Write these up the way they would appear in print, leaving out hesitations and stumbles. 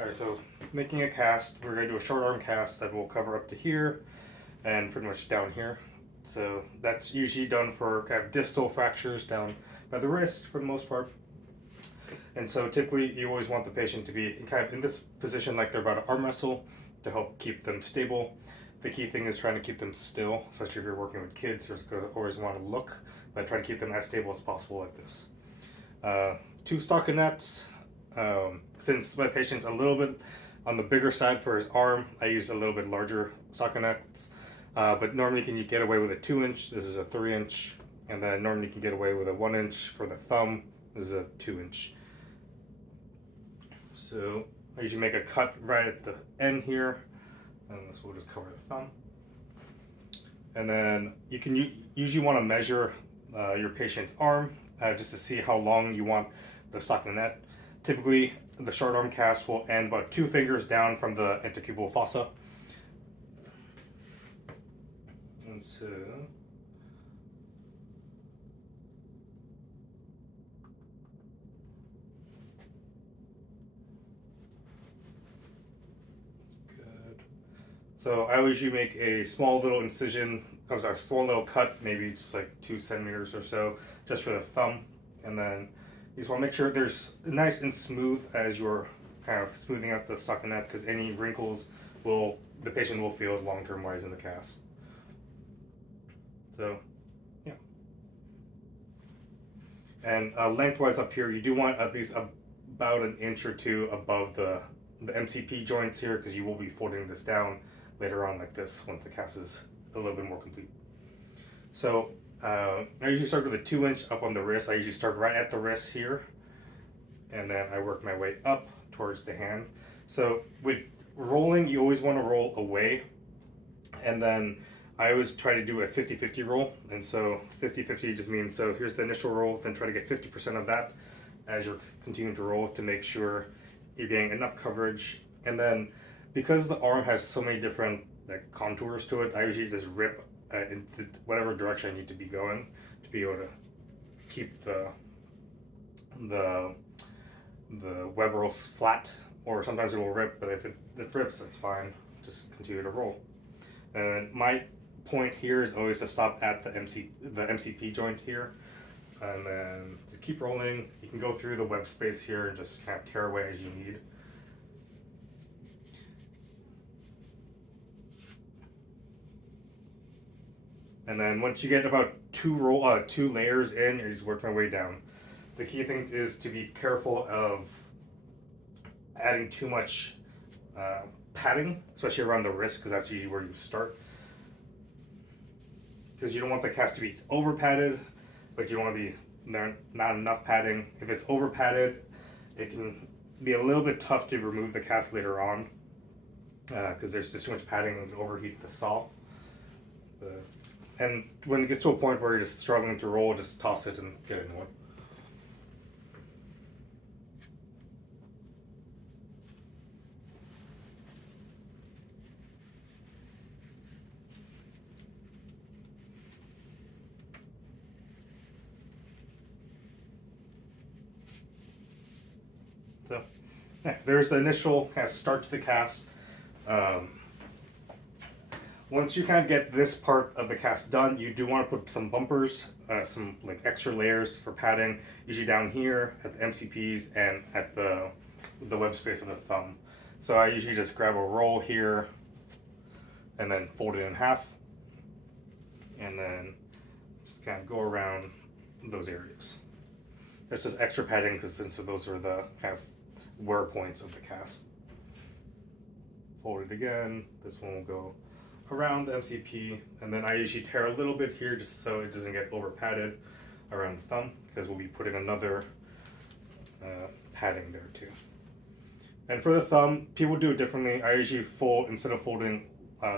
Alright, so making a cast, we're going to do a short arm cast that will cover up to here and pretty much down here. So that's usually done for kind of distal fractures down by the wrist for the most part. And so typically you always want the patient to be kind of in this position like they're about to arm wrestle to help keep them stable. The key thing is trying to keep them still, especially if you're working with kids. You're going to always want to look, but try to keep them as stable as possible like this. 2 stockinets. Since my patient's a little bit on the bigger side for his arm, I use a little bit larger stockinets. But normally can you get away with a 2-inch. This is a 3-inch. And then normally you can get away with a 1-inch for the thumb. This is a 2-inch. So I usually make a cut right at the end here, and this will just cover the thumb. And then you can usually want to measure your patient's arm just to see how long you want the stockinet. Typically, the short arm cast will end about 2 fingers down from the intercubital fossa. And so So I usually make a small little incision, small little cut, maybe just like 2 centimeters or so, just for the thumb. And then you just want to make sure there's nice and smooth as you're kind of smoothing out the stockinet, because any wrinkles the patient will feel long-term wise in the cast. So, yeah. And lengthwise up here, you do want at least about 1 inch or 2 above the MCP joints here, because you will be folding this down later on like this once the cast is a little bit more complete. So I usually start with a 2-inch up on the wrist. I usually start right at the wrist here, and then I work my way up towards the hand. So with rolling, you always want to roll away, and then I always try to do a 50-50 roll. And so 50-50 just means, so here's the initial roll, then try to get 50% of that as you're continuing to roll to make sure you're getting enough coverage. And then because the arm has so many different contours to it, I usually just rip in whatever direction I need to be going to be able to keep the web rolls flat. Or sometimes it will rip, but if it rips, that's fine. Just continue to roll. And my point here is always to stop at the MCP joint here, and then just keep rolling. You can go through the web space here and just kind of tear away as you need. And then once you get about 2 layers in, you just work my way down. The key thing is to be careful of adding too much padding, especially around the wrist, because that's usually where you start. Because you don't want the cast to be over padded, but you don't want to be not enough padding. If it's over padded, it can be a little bit tough to remove the cast later on, because there's just too much padding and overheat the saw. And when it gets to a point where you're just struggling to roll, just toss it and get it in one. So, yeah, there's the initial kind of start to the cast. Once you kind of get this part of the cast done, you do want to put some bumpers, some extra layers for padding, usually down here at the MCPs and at the web space of the thumb. So I usually just grab a roll here and then fold it in half, and then just kind of go around those areas. There's just extra padding because since those are the kind of wear points of the cast. Fold it again. This one will go around the MCP, and then I usually tear a little bit here just so it doesn't get over padded around the thumb, because we'll be putting another padding there too. And for the thumb, people do it differently. I usually fold, instead of folding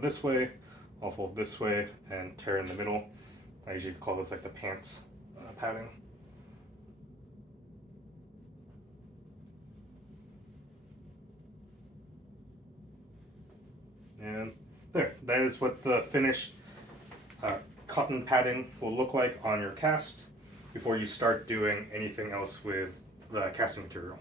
this way, I'll fold this way and tear in the middle. I usually call this like the pants padding. And there, that is what the finished cotton padding will look like on your cast before you start doing anything else with the casting material.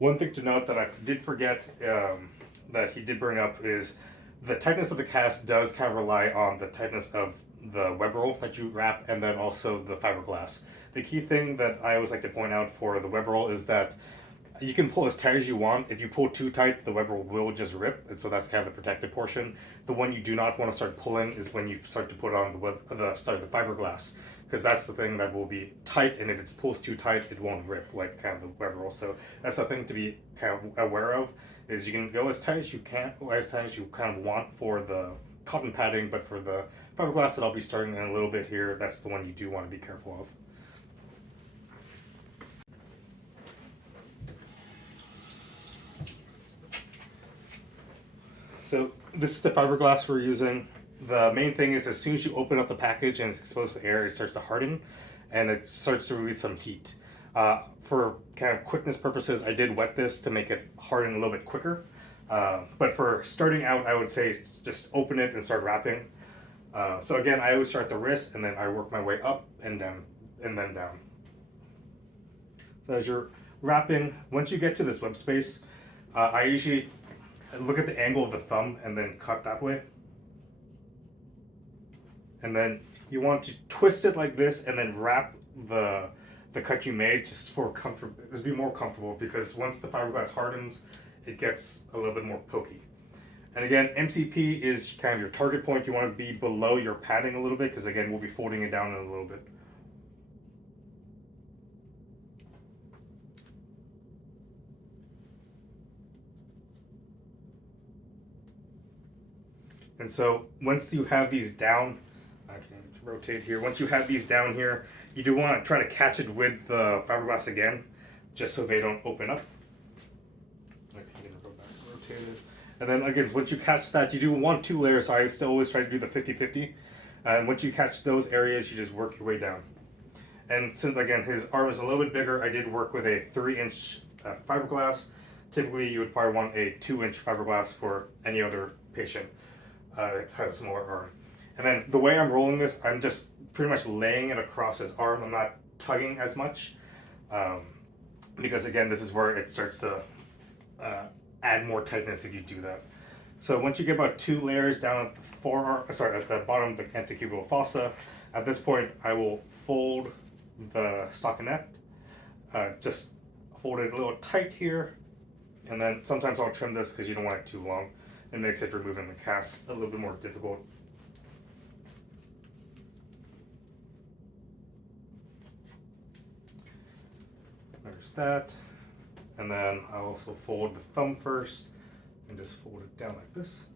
One thing to note that I did forget that he did bring up is the tightness of the cast does kind of rely on the tightness of the web roll that you wrap, and then also the fiberglass. The key thing that I always like to point out for the web roll is that you can pull as tight as you want. If you pull too tight, the web roll will just rip, and so that's kind of the protected portion. The one you do not want to start pulling is when you start to put on the fiberglass, because that's the thing that will be tight, and if it pulls too tight, it won't rip like kind of the web roll. So that's the thing to be kind of aware of, is you can go as tight as you can, or as tight as you kind of want for the cotton padding, but for the fiberglass that I'll be starting in a little bit here, that's the one you do want to be careful of. So this is the fiberglass we're using. The main thing is as soon as you open up the package and it's exposed to air, it starts to harden and it starts to release some heat. For kind of quickness purposes, I did wet this to make it harden a little bit quicker. But for starting out, I would say just open it and start wrapping. So again, I always start at the wrist and then I work my way up and down and then down. So as you're wrapping, once you get to this web space, I usually look at the angle of the thumb and then cut that way. And then you want to twist it like this and then wrap the cut you made just for comfort, just be more comfortable, because once the fiberglass hardens, it gets a little bit more pokey. And again, MCP is kind of your target point. You want to be below your padding a little bit, because again, we'll be folding it down in a little bit. And so once you have these down, I can rotate here. Once you have these down here, you do want to try to catch it with the fiberglass again, just so they don't open up. Okay, go back, rotate it. And then again, once you catch that, you do 1-2 layers. So I still always try to do the 50-50. And once you catch those areas, you just work your way down. And since again, his arm is a little bit bigger, I did work with a 3-inch fiberglass. Typically, you would probably want a 2-inch fiberglass for any other patient. It has a smaller arm. And then the way I'm rolling this, I'm just pretty much laying it across his arm. I'm not tugging as much, because again, this is where it starts to add more tightness if you do that. So once you get about 2 layers down at the forearm, at the bottom of the antecubital fossa, at this point I will fold the stockinette, just fold it a little tight here, and then sometimes I'll trim this because you don't want it too long. It makes it removing the cast a little bit more difficult. There's that. And then I also fold the thumb first and just fold it down like this.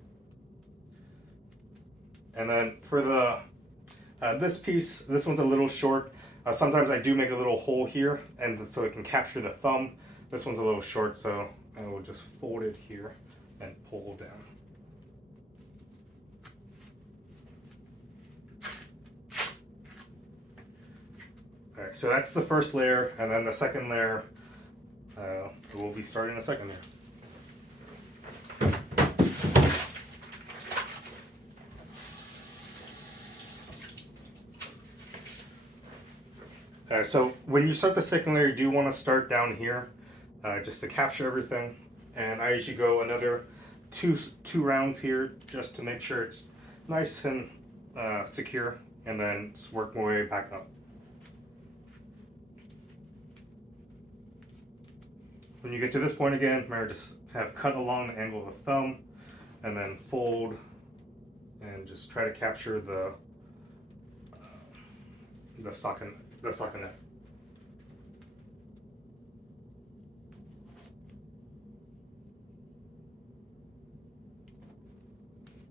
And then for the this piece, this one's a little short. Sometimes I do make a little hole here, and so it can capture the thumb. This one's a little short, so I will just fold it here and pull down. Alright, so that's the first layer, and then the second layer, we'll be starting the second layer. So when you start the second layer, you do want to start down here, just to capture everything. And I usually go another two rounds here just to make sure it's nice and secure, and then work my way back up. When you get to this point again, remember, just have cut along the angle of the thumb, and then fold, and just try to capture the stockinette.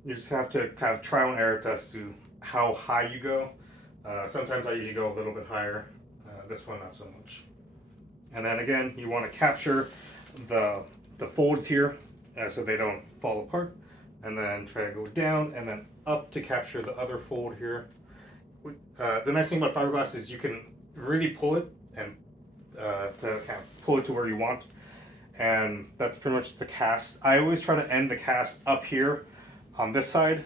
You just have to kind of trial and error test to how high you go. Sometimes I usually go a little bit higher. This one, not so much. And then again, you want to capture the folds here so they don't fall apart. And then try to go down and then up to capture the other fold here. The nice thing about fiberglass is you can really pull it and to kind of pull it to where you want. And that's pretty much the cast. I always try to end the cast up here on this side.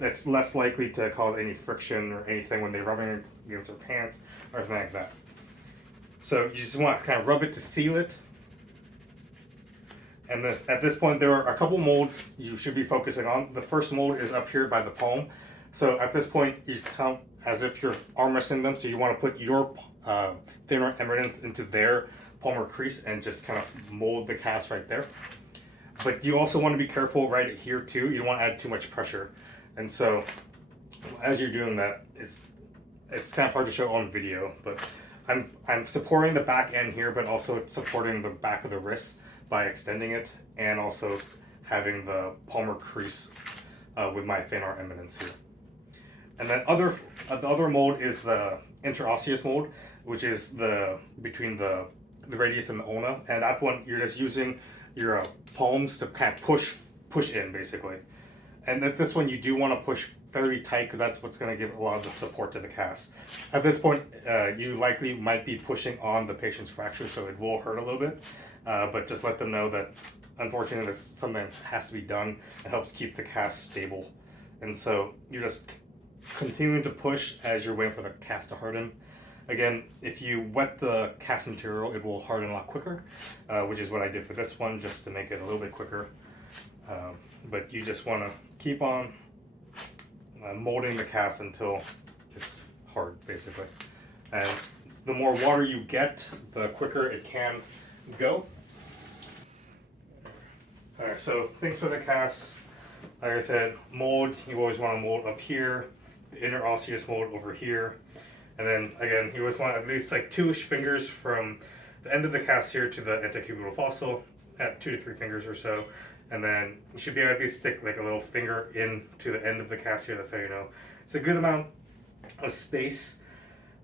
It's less likely to cause any friction or anything when they're rubbing against their pants or anything like that. So you just want to kind of rub it to seal it. And at this point, there are a couple molds you should be focusing on. The first mold is up here by the palm. So at this point, you count as if you're arm wrestling them. So you want to put your thinner eminence into their palmar crease and just kind of mold the cast right there. But you also want to be careful right here too. You don't want to add too much pressure. And so as you're doing that, it's kind of hard to show on video, but I'm supporting the back end here, but also supporting the back of the wrist by extending it, and also having the palmar crease with my thenar eminence here. And then the other mold is the interosseous mold, which is between the radius and the ulna, and that one you're just using your palms to kind of push in basically. And at this one you do want to push fairly tight because that's what's going to give a lot of the support to the cast. At this point, you likely might be pushing on the patient's fracture, so it will hurt a little bit. But just let them know that unfortunately this is something that has to be done. It helps keep the cast stable. And so you're just continuing to push as you're waiting for the cast to harden. Again, if you wet the cast material, it will harden a lot quicker, which is what I did for this one, just to make it a little bit quicker. But you just want to keep on molding the cast until it's hard, basically. And the more water you get, the quicker it can go. Alright, so things for the cast. Like I said, mold, you always want to mold up here, the interosseous mold over here. And then again, you always want at least like 2-ish fingers from the end of the cast here to the antecubital fossa, at 2 to 3 fingers or so. And then you should be able to at least stick like a little finger in to the end of the cast here. That's how you know it's a good amount of space.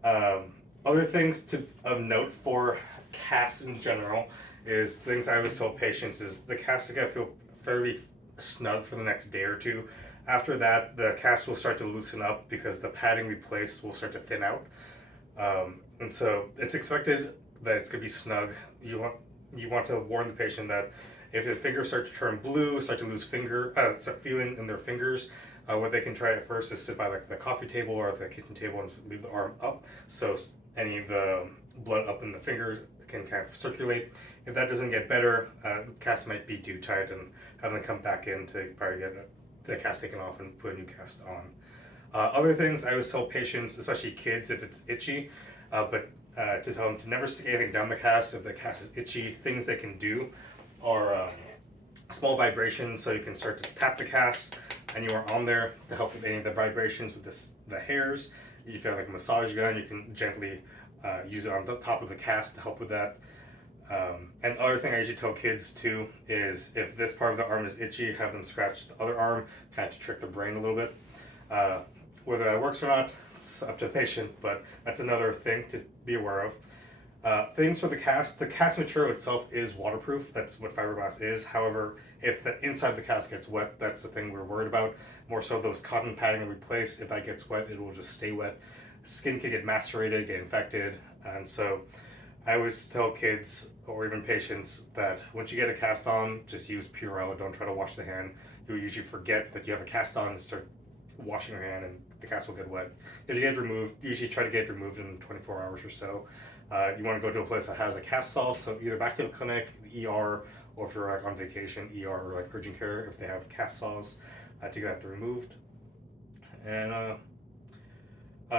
Other things of note for casts in general is things I always tell patients is the cast is gonna feel fairly snug for the next day or two. After that, the cast will start to loosen up because the padding we place will start to thin out. And so it's expected that it's gonna be snug. You want to warn the patient that if the fingers start to turn blue, start to lose start feeling in their fingers, what they can try at first is sit by like the coffee table or the kitchen table and leave the arm up, so any of the blood up in the fingers can kind of circulate. If that doesn't get better, cast might be too tight and have them come back in to probably get the cast taken off and put a new cast on. Other things I always tell patients, especially kids, if it's itchy, to tell them to never stick anything down the cast if the cast is itchy. Things they can do are small vibrations, so you can start to tap the cast and you are on there to help with any of the vibrations with the hairs. If you have like a massage gun, you can gently use it on the top of the cast to help with that. And other thing I usually tell kids too is if this part of the arm is itchy, have them scratch the other arm, kind of to trick the brain a little bit. Whether that works or not, it's up to the patient, but that's another thing to be aware of. Things for the cast material itself is waterproof. That's what fiberglass is. However, if the inside of the cast gets wet, that's the thing we're worried about. More so those cotton padding that we place, if that gets wet, it will just stay wet. Skin can get macerated, get infected, and so I always tell kids or even patients that once you get a cast on, just use Purell. Don't try to wash the hand. You'll usually forget that you have a cast on and start washing your hand and the cast will get wet. If you get removed, usually try to get it removed in 24 hours or so. You want to go to a place that has a cast saw, so either back to the clinic, the ER, or if you're like on vacation, ER or like urgent care if they have cast saws to get that removed. And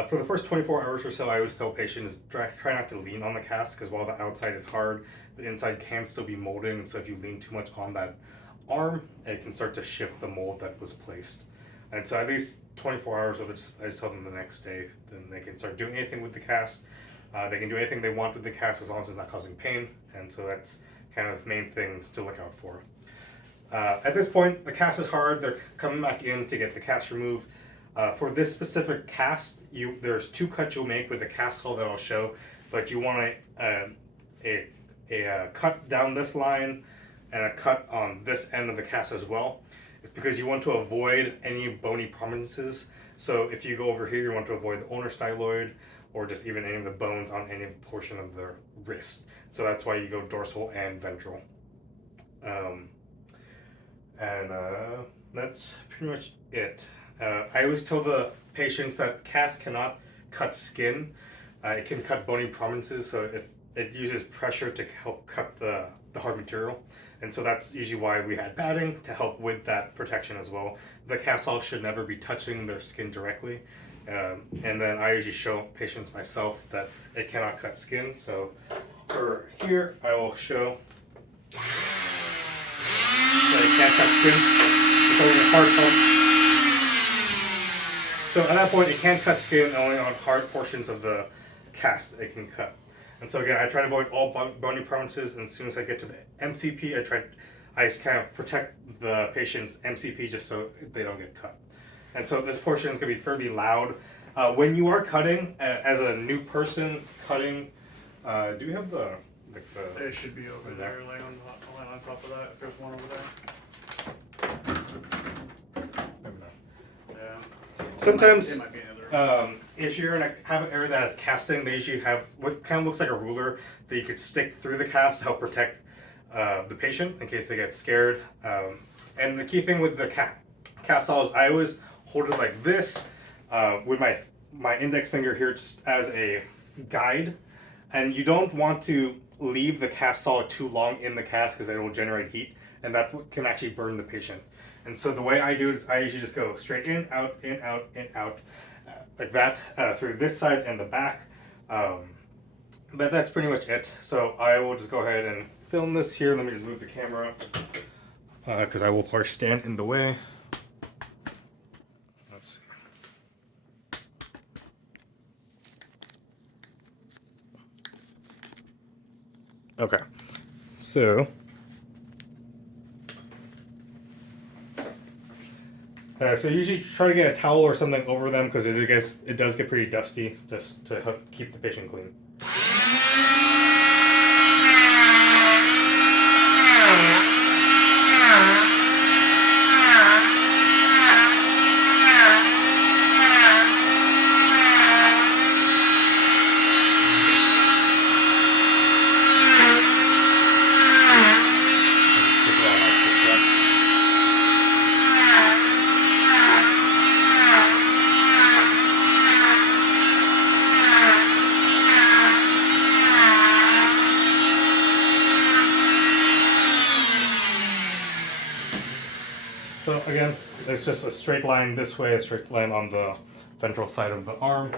for the first 24 hours or so, I always tell patients try not to lean on the cast, because while the outside is hard, the inside can still be molding, and so if you lean too much on that arm, it can start to shift the mold that was placed. And so at least 24 hours, or I just tell them the next day, then they can start doing anything with the cast. They can do anything they want with the cast as long as it's not causing pain, and so that's kind of the main things to look out for. At this point, the cast is hard. They're coming back in to get the cast removed. For this specific cast, there's 2 cuts you'll make with the cast hole that I'll show, but you want a cut down this line and a cut on this end of the cast as well. It's because you want to avoid any bony prominences. So if you go over here, you want to avoid the ulnar styloid or just even any of the bones on any portion of the wrist. So that's why you go dorsal and ventral. That's pretty much it. I always tell the patients that cast cannot cut skin. It can cut bony prominences, so if it uses pressure to help cut the hard material. And so that's usually why we had padding to help with that protection as well. The cast all should never be touching their skin directly. And then I usually show patients myself that it cannot cut skin. So for here, I will show that it can't cut skin. It's only a hard pump. So at that point, it can't cut skin, only on hard portions of the cast it can cut. And so again, I try to avoid all bony prominences, and as soon as I get to the MCP, I kind of protect the patient's MCP just so they don't get cut. And so this portion is going to be fairly loud. When you are cutting, as a new person cutting, do you have the It should be over there, laying on top of that, if there's one over there. Maybe not. Yeah. Sometimes, It might be in the other room. if you're in have an area that has casting, they usually have what kind of looks like a ruler that you could stick through the cast to help protect the patient in case they get scared. And the key thing with the cast saw is I always hold it like this with my index finger here just as a guide. And you don't want to leave the cast saw too long in the cast because it will generate heat, and that can actually burn the patient. And so the way I do it is I usually just go straight in, out, like that, through this side and the back. But that's pretty much it. So I will just go ahead and film this here. Let me just move the camera because I will probably stand in the way. Let's see. Okay, so so usually try to get a towel or something over them because it does get pretty dusty, just to help keep the patient clean. So again, it's just a straight line this way, a straight line on the ventral side of the arm.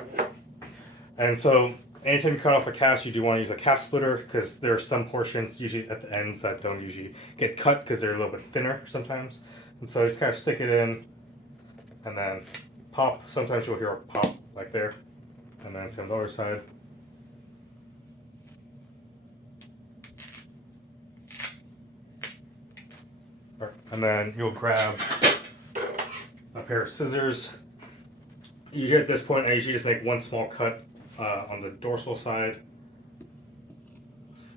And so anytime you cut off a cast, you do want to use a cast splitter because there are some portions, usually at the ends, that don't usually get cut because they're a little bit thinner sometimes. And so just kind of stick it in and then pop. Sometimes you'll hear a pop like there. And then same on the other side. And then you'll grab a pair of scissors. Usually at this point, I usually just make one small cut on the dorsal side.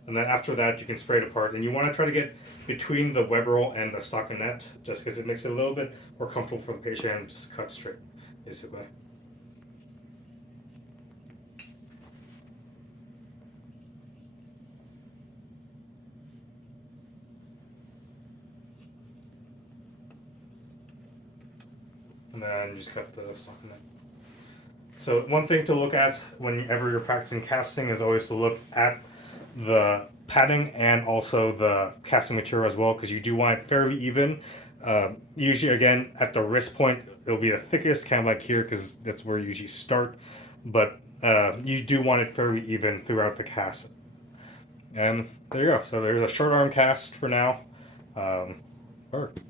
And then after that, you can spray it apart. And you want to try to get between the web roll and the stockinette, just because it makes it a little bit more comfortable for the patient and just cut straight, basically. And then you just cut the stockinette. So one thing to look at whenever you're practicing casting is always to look at the padding and also the casting material as well, because you do want it fairly even. Usually, again, at the wrist point, it'll be the thickest, kind of like here, because that's where you usually start. But you do want it fairly even throughout the cast. And there you go. So there's a short arm cast for now. Perfect.